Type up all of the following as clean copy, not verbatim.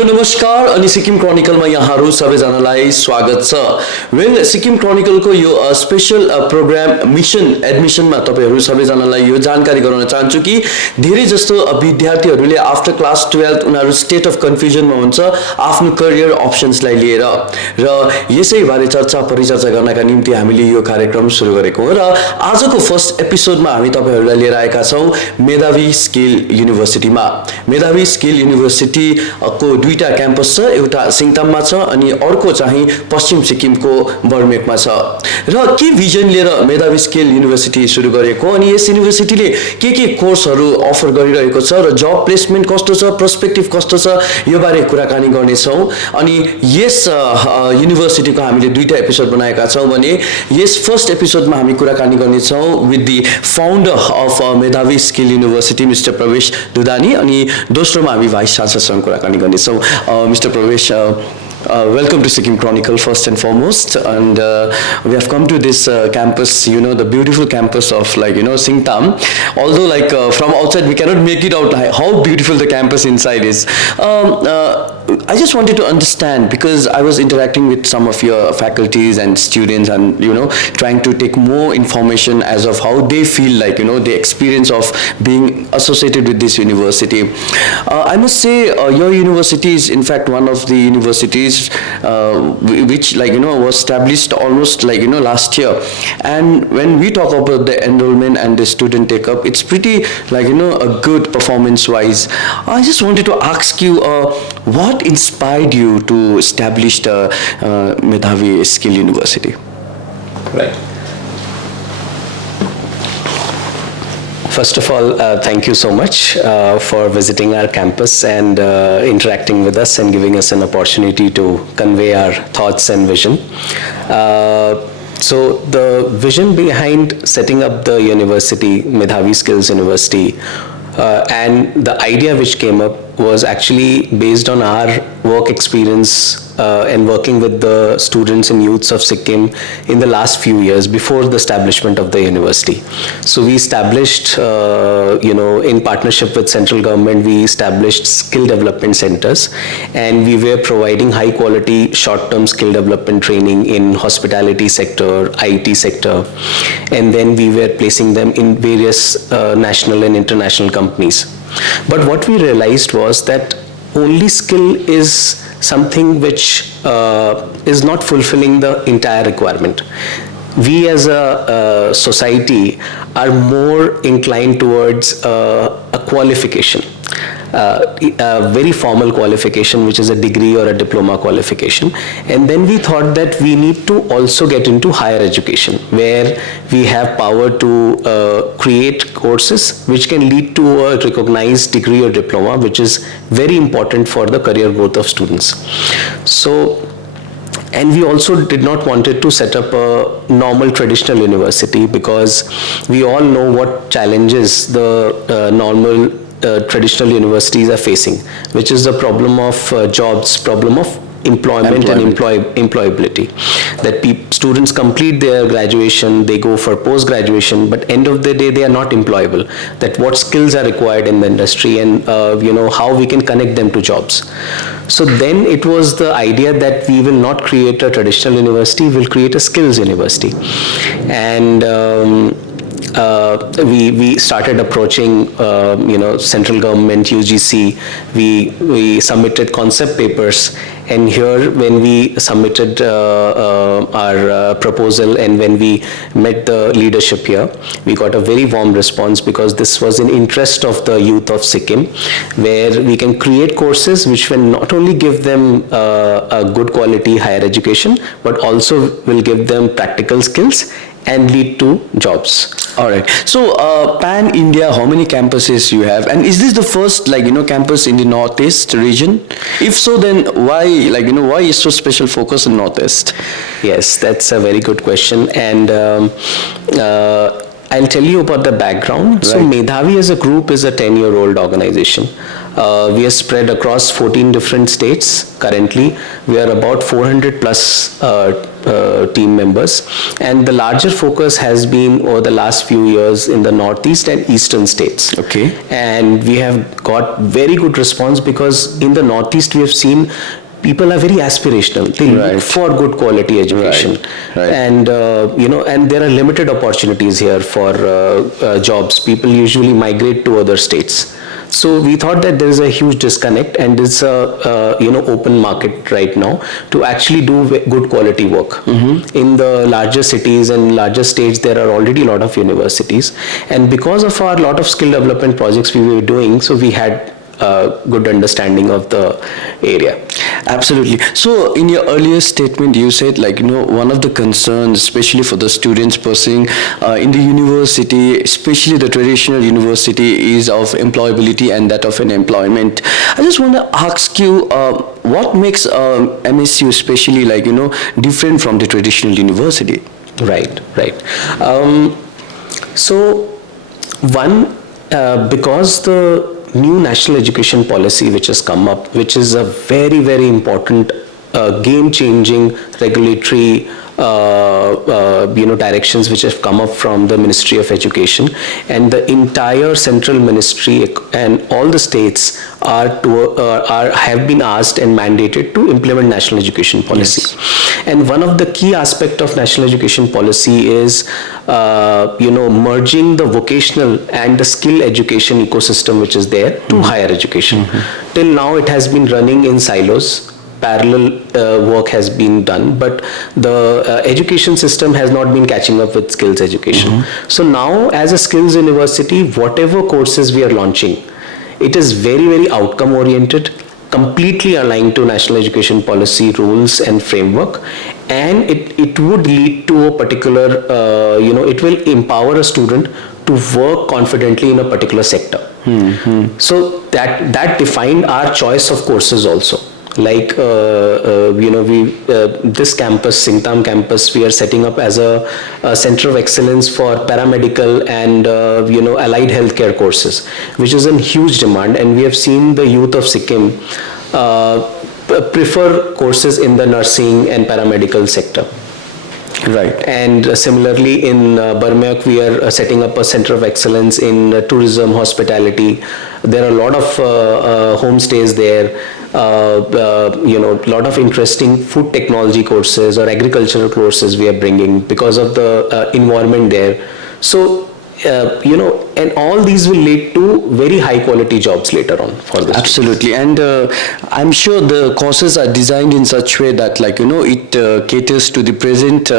Hello नमस्कार अनि सिक्किम क्रोनिकलमा यहाँहरू सबैजनालाई स्वागत छ। वेल सिक्किम क्रोनिकलको यो स्पेशल प्रोग्राम मिसन एडमिसनमा तपाईहरू सबैजनालाई यो जानकारी गराउन चाहन्छु कि धेरै जस्तो विद्यार्थीहरूले आफ्टर क्लास 12 उनीहरू स्टेट अफ कन्फ्युजनमा हुन्छ आफ्नो करियर अप्सन्सलाई लिएर र यसै बारे चर्चा परिचर्चा गर्नका निम्ति हामीले यो कार्यक्रम सुरु गरेको हो र आजको फर्स्ट एपिसोडमा हामी तपाईहरूलाई लिएर आएका छौं मेधावी स्किल युनिभर्सिटीमा। मेधावी स्किल युनिभर्सिटी को दुईटा क्याम्पस छ, एउटा सिङताममा छ अनि अर्को चाहिँ पश्चिम सिक्किमको बर्मेकमा छ। र के भिजन लिएर मेधावी स्किल युनिभर्सिटी सुरु गरेको अनि यस युनिभर्सिटीले के कोर्सहरू अफर गरिरहेको छ र जब प्लेसमेन्ट कस्तो छ, पर्सपेक्टिभ कस्तो छ, यो बारे कुराकानी गर्नेछौँ। अनि यस युनिभर्सिटीको हामीले दुईटा एपिसोड बनाएका छौँ भने यस फर्स्ट एपिसोडमा हामी कुराकानी गर्नेछौँ विथ द फाउन्डर अफ मेधावी स्किल युनिभर्सिटी मिस्टर प्रवेश दुदानी अनि दोस्रोमा हामी भाइस चान्सलरसँग कुराकानी गर्नेछौँ। Mr. Pravesh, welcome to Sikkim Chronicle first and foremost, and we have come to this campus, you know, the beautiful campus of Singtam. Although from outside we cannot make it out how beautiful the campus inside is. I just wanted to understand, because I was interacting with some of your faculties and students and trying to take more information as of how they feel the experience of being associated with this university. I must say your university is in fact one of the universities which was established almost last year, and when we talk about the enrollment and the student take up, it's pretty a good performance wise. I just wanted to ask you what inspired you to establish the Medhavi Skill University? Right. First of all, thank you so much for visiting our campus and interacting with us and giving us an opportunity to convey our thoughts and vision. So the vision behind setting up the university, Medavi Skills University, and the idea which came up was actually based on our work experience and working with the students and youths of Sikkim in the last few years before the establishment of the university. So we established, in partnership with central government, we established skill development centers, and we were providing high quality short-term skill development training in hospitality sector, IT sector, and then we were placing them in various national and international companies. But what we realized was that only skill is something which is not fulfilling the entire requirement. We as a society are more inclined towards a qualification, a very formal qualification, which is a degree or a diploma qualification. And then we thought that we need to also get into higher education, where we have power to create courses which can lead to a recognized degree or diploma, which is very important for the career growth of students. And we also did not wanted to set up a normal traditional university, because we all know what challenges the normal traditional universities are facing, which is the problem of jobs, problem of employment. And employability. That students complete their graduation, they go for post-graduation, but end of the day they are not employable. That what skills are required in the industry, and how we can connect them to jobs. So then it was the idea that we will not create a traditional university, we'll create a skills university. And we started approaching central government, UGC. We submitted concept papers, and here when we submitted our proposal and when we met the leadership here, we got a very warm response, because this was in interest of the youth of Sikkim, where we can create courses which will not only give them a good quality higher education, but also will give them practical skills and lead to jobs. All right. So, Pan India, how many campuses you have, and is this the first campus in the Northeast region? If so, then why why is so special focus on Northeast? Yes, that's a very good question, and I'll tell you about the background. Right. So Medhavi as a group is a 10-year-old organization. We are spread across 14 different states. Currently, we are about 400 plus team members, and the larger focus has been over the last few years in the northeast and eastern states. Okay. And we have got very good response, because in the northeast we have seen people are very aspirational. They look for good quality education. Right. And and there are limited opportunities here for jobs. People usually migrate to other states. So we thought that there is a huge disconnect, and it's a open market right now to actually do good quality work. In the larger cities and larger states, there are already a lot of universities, and because of our lot of skill development projects we were doing, so we had a good understanding of the area. Absolutely. So in your earlier statement, you said one of the concerns, especially for the students pursuing in the university, especially the traditional university, is of employability and that of an employment. I just want to ask you, what makes MSU especially different from the traditional university? Right. So one, because the new national education policy which has come up, which is a very, very important game-changing regulatory directions which have come up from the Ministry of Education, and the entire central ministry and all the states have been asked and mandated to implement national education policy. Yes. And one of the key aspect of national education policy is merging the vocational and the skill education ecosystem which is there to higher education. Till now it has been running in silos. Parallel work has been done, but the education system has not been catching up with skills education. So now, as a skills university, whatever courses we are launching, it is very, very outcome oriented, completely aligned to national education policy rules and framework, and it would lead to a particular, it will empower a student to work confidently in a particular sector. So that defined our choice of courses also. Like this campus, Singtam campus, we are setting up as a center of excellence for paramedical and allied healthcare courses, which is in huge demand, and we have seen the youth of Sikkim prefer courses in the nursing and paramedical sector. Right. And similarly in Barmayak, we are setting up a center of excellence in tourism, hospitality. There are a lot of homestays there, lot of interesting food technology courses or agricultural courses we are bringing because of the environment there. So, and all these will lead to very high quality jobs later on for this. Absolutely. And I'm sure the courses are designed in such way that it caters to the present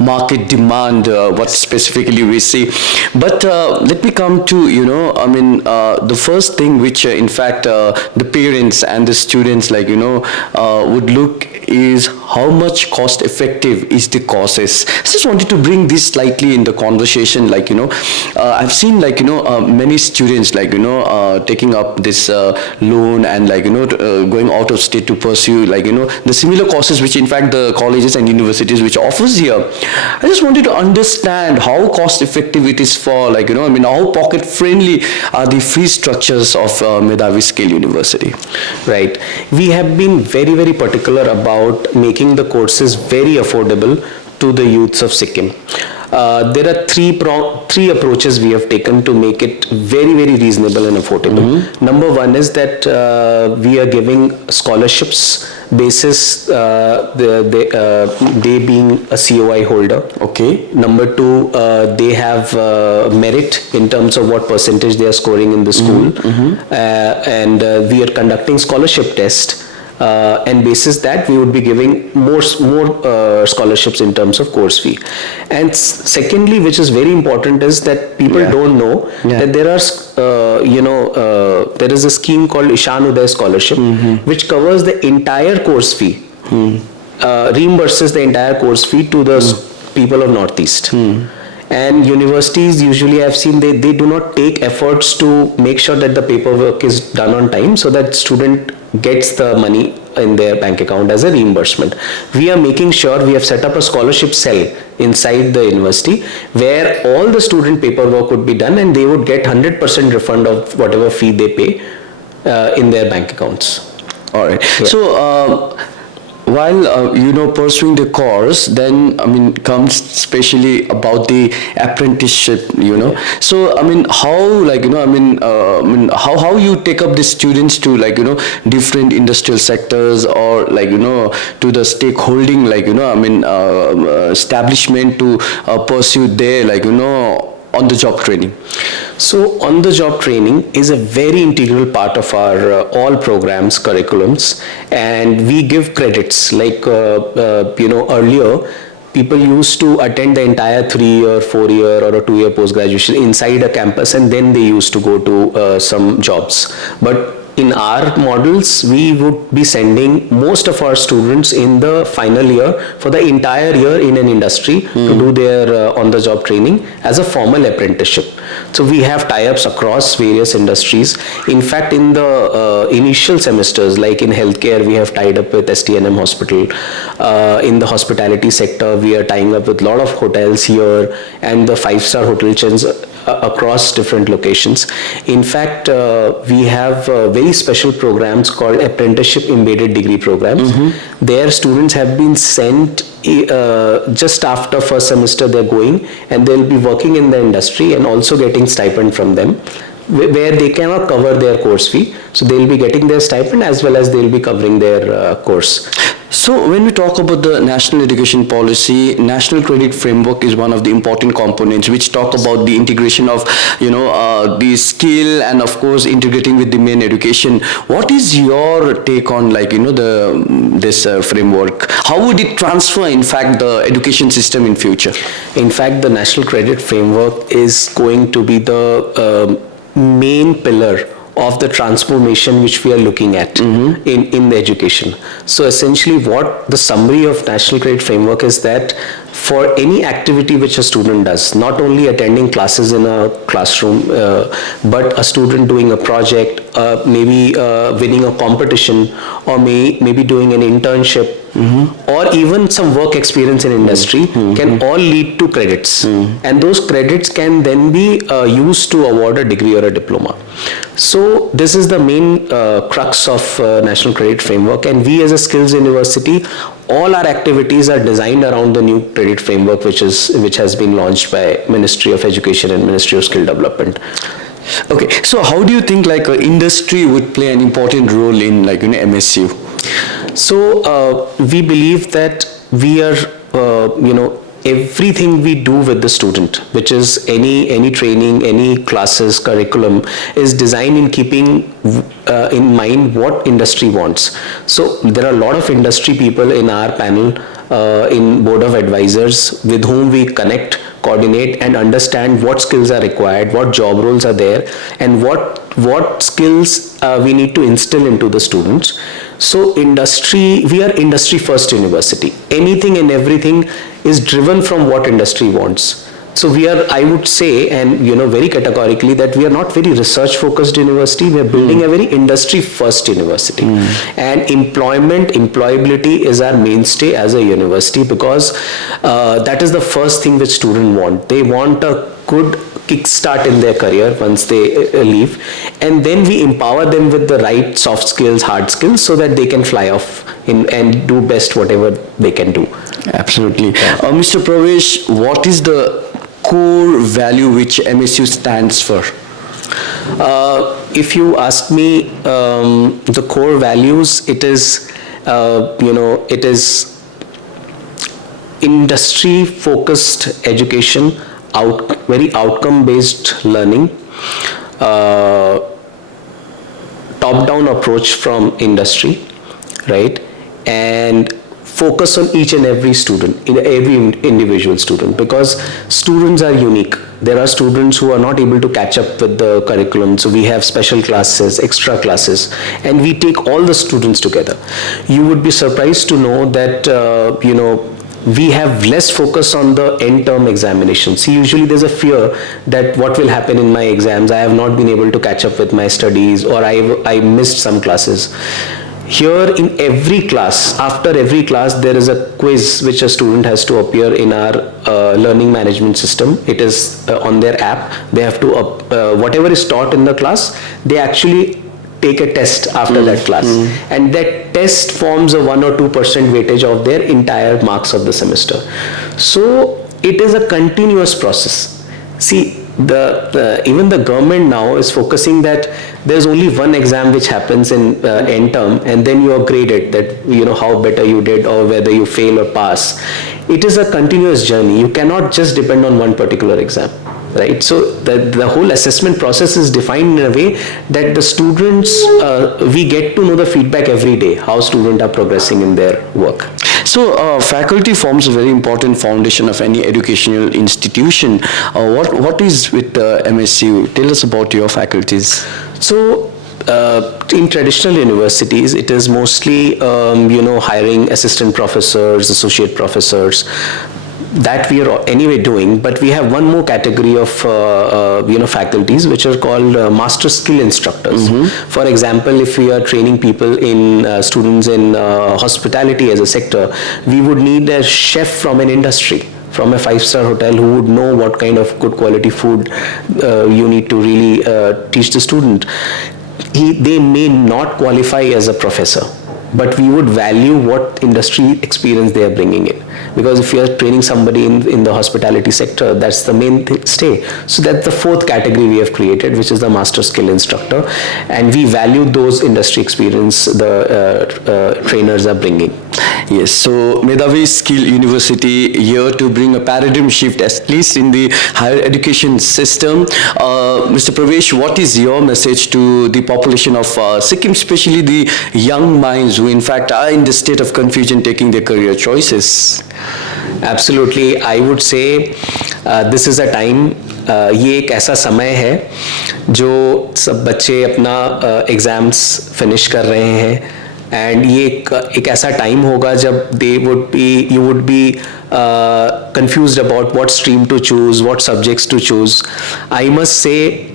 market demand, what specifically we see. But let me come to the first thing which in fact the parents and the students would look is how much cost effective is the courses. I just wanted to bring this slightly in the conversation. I've seen many students taking up this loan and going out of state to pursue the similar courses which in fact the colleges and universities which offers here. I just wanted to understand how cost effective it is for how pocket friendly are the fee structures of Medavi Skills University. Right. We have been very, very particular about making the courses very affordable to the youths of Sikkim. There are three approaches we have taken to make it very, very reasonable and affordable. Number one is that we are giving scholarships basis they being a COI holder. Okay. Number two, they have merit in terms of what percentage they are scoring in the school, and we are conducting scholarship test. And basis that we would be giving more scholarships in terms of course fee. And secondly, which is very important, is that people don't know that there are there is a scheme called Ishan Uday Scholarship, which covers the entire course fee, reimburses the entire course fee to the people of Northeast. And universities usually, I've seen, they do not take efforts to make sure that the paperwork is done on time so that student gets the money in their bank account as a reimbursement. We are making sure we have set up a scholarship cell inside the university where all the student paperwork would be done and they would get 100% refund of whatever fee they pay in their bank accounts. All right. Yeah. So, while pursuing the course, then comes especially about the apprenticeship. So how you take up the students to different industrial sectors, or to the stakeholding establishment to pursue their on the job training. So on-the-job training is a very integral part of our all programs, curriculums, and we give credits. Earlier, people used to attend the entire 3-year, 4-year, or a 2-year post-graduation inside a campus, and then they used to go to some jobs. But in our models, we would be sending most of our students in the final year for the entire year in an industry to do their on-the-job training as a formal apprenticeship. So we have tie-ups across various industries. In fact, in the initial semesters, like in healthcare, we have tied up with STNM Hospital. In the hospitality sector, we are tying up with a lot of hotels here and the 5-star hotel chains across different locations. In fact, we have very special programs called apprenticeship embedded degree programs. Their students have been sent just after first semester they're going, and they'll be working in the industry and also getting stipend from them, where they cannot cover their course fee. So they'll be getting their stipend as well as they'll be covering their course. So when we talk about the national education policy, national credit framework is one of the important components which talk about the integration of the skill, and of course integrating with the main education. What is your take on this framework? How would it transfer in fact the education system in future? In fact, the national credit framework is going to be the main pillar of the transformation which we are looking at in the education. So essentially what the summary of national credit framework is that for any activity which a student does, not only attending classes in a classroom, but a student doing a project, maybe winning a competition, or maybe doing an internship, or even some work experience in industry, can all lead to credits. And those credits can then be used to award a degree or a diploma. So this is the main crux of National Credit Framework, and we as a Skills University, all our activities are designed around the new credit framework which has been launched by Ministry of Education and Ministry of Skill Development. Okay, so how do you think industry would play an important role in MSU? So we believe that we are everything we do with the student, which is any training, any classes, curriculum, is designed in keeping in mind what industry wants. So there are a lot of industry people in our panel, in board of advisors, with whom we connect, coordinate, and understand what skills are required, what job roles are there, and what skills we need to instill into the students. So we are industry first university. Anything and everything is driven from what industry wants. So we are, I would say, and very categorically, that we are not very research focused university. We are building a very industry first university. And employability is our mainstay as a university, because that is the first thing which students want. They want a good kickstart in their career once they leave, and then we empower them with the right soft skills, hard skills, so that they can fly off and do best whatever they can do. Absolutely. Mr. Pravesh, what is the core value which MSU stands for? If you ask me, the core values, it is it is industry focused education, very outcome based learning, top down approach from industry, right, and focus on each and every student, every individual student, because students are unique. There are students who are not able to catch up with the curriculum, so we have special classes, extra classes, and we take all the students together. You would be surprised to know that we have less focus on the end term examination. See, usually there's a fear that what will happen in my exams, I have not been able to catch up with my studies, or I missed some classes. Here in every class, after every class, there is a quiz which a student has to appear in our learning management system. It is on their app. They have to, whatever is taught in the class, they actually take a test after that class, and that test forms a 1 or 2% weightage of their entire marks of the semester. So it is a continuous process. See, even the government now is focusing that there's only one exam which happens in end term, and then you are graded that how better you did or whether you fail or pass. It is a continuous journey. You cannot just depend on one particular exam, right? So the whole assessment process is defined in a way that the students, we get to know the feedback every day, how students are progressing in their work. So faculty forms a very important foundation of any educational institution. What is with MSU? Tell us about your faculties. So in traditional universities, it is mostly hiring assistant professors, associate professors. That we are anyway doing, but we have one more category of faculties which are called master skill instructors. For example, if we are training people in students in hospitality as a sector, we would need a chef from an industry, from a 5-star hotel, who would know what kind of good quality food you need to really teach the student. They may not qualify as a professor, but we would value what industry experience they are bringing in. Because if you are training somebody in the hospitality sector, that's the main stay. So that's the fourth category we have created, which is the master skill instructor, and we value those industry experience the trainers are bringing. Yes, so Medavi Skills University here to bring a paradigm shift, at least in the higher education system. Mr. Pravesh, what is your message to the population of Sikkim, especially the young minds who in fact are in the state of confusion taking their career choices? Absolutely, I would say this is a time, ये एक ऐसा समय है जो सब बच्चे अपना exams finish कर रहे हैं, एंड ये एक ऐसा टाइम होगा जब you would be confused about what stream to choose, what subjects to choose. I must say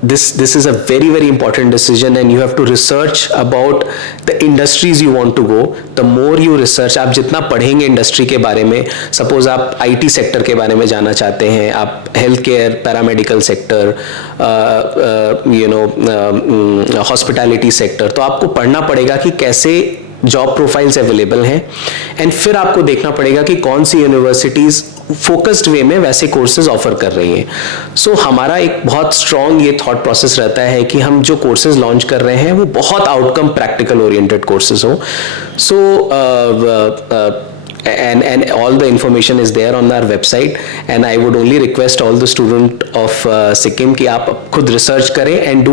this is a very, very important decision, and you have to research about the industries you want to go. The more you research, आप जितना पढ़ेंगे industry के बारे में, suppose आप IT sector के बारे में जाना चाहते हैं, आप health care, paramedical sector, hospitality sector, तो आपको पढ़ना पड़ेगा कि कैसे जॉब प्रोफाइल्स अवेलेबल हैं, एंड फिर आपको देखना पड़ेगा कि कौन सी यूनिवर्सिटीज़ फोकस्ड वे में वैसे कोर्सेज ऑफर कर रही हैं. सो हमारा एक बहुत स्ट्रॉन्ग ये थॉट प्रोसेस रहता है कि हम जो कोर्सेज लॉन्च कर रहे हैं वो बहुत आउटकम प्रैक्टिकल ओरिएंटेड कोर्सेज हो. सो and all the information is there on our website, and I would only request all the student of Sikkim कि आप खुद research करें and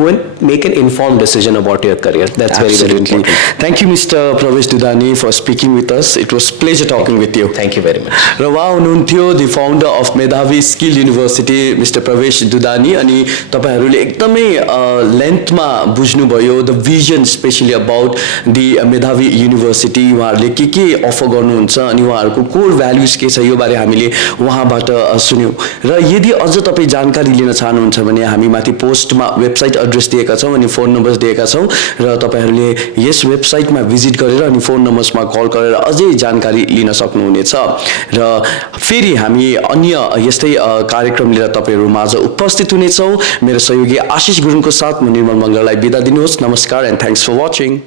make an informed decision about your career. That's Absolutely. very, very important. Thank you, Mr. Pravesh Dudani, for speaking with us. It was pleasure talking with you. Thank you very much. र उहाँ हुनुहुन्थ्यो the founder of Medhavi Skills University, Mr. Pravesh Dudani. अनि तपाईहरूले एकदमै लेन्थमा बुझ्नुभयो the vision especially about the Medhavi University. उहाँहरूले के offer गर्नुहुन्छ अनि उहाँहरूको कोर भ्यालुज के छ यो बारे हामीले उहाँबाट सुन्यौं. र यदि अझ तपाईं जानकारी लिन चाहनुहुन्छ भने हामी माथि पोस्टमा वेबसाइट एड्रेस दिएका छौं अनि फोन नम्बर्स दिएका छौं, र तपाईहरूले यस वेबसाइटमा भिजिट गरेर अनि फोन नम्बर्समा कल गरेर अझै जानकारी लिन सक्नुहुनेछ. र फेरि हामी अन्य यस्तै कार्यक्रम लिएर तपाईहरु माझ उपस्थित हुनेछौं. मेरो सहयोगी आशिष गुरुङको साथ म निर्मल मंगललाई बिदा दिनुहोस्. नमस्कार and thanks for watching.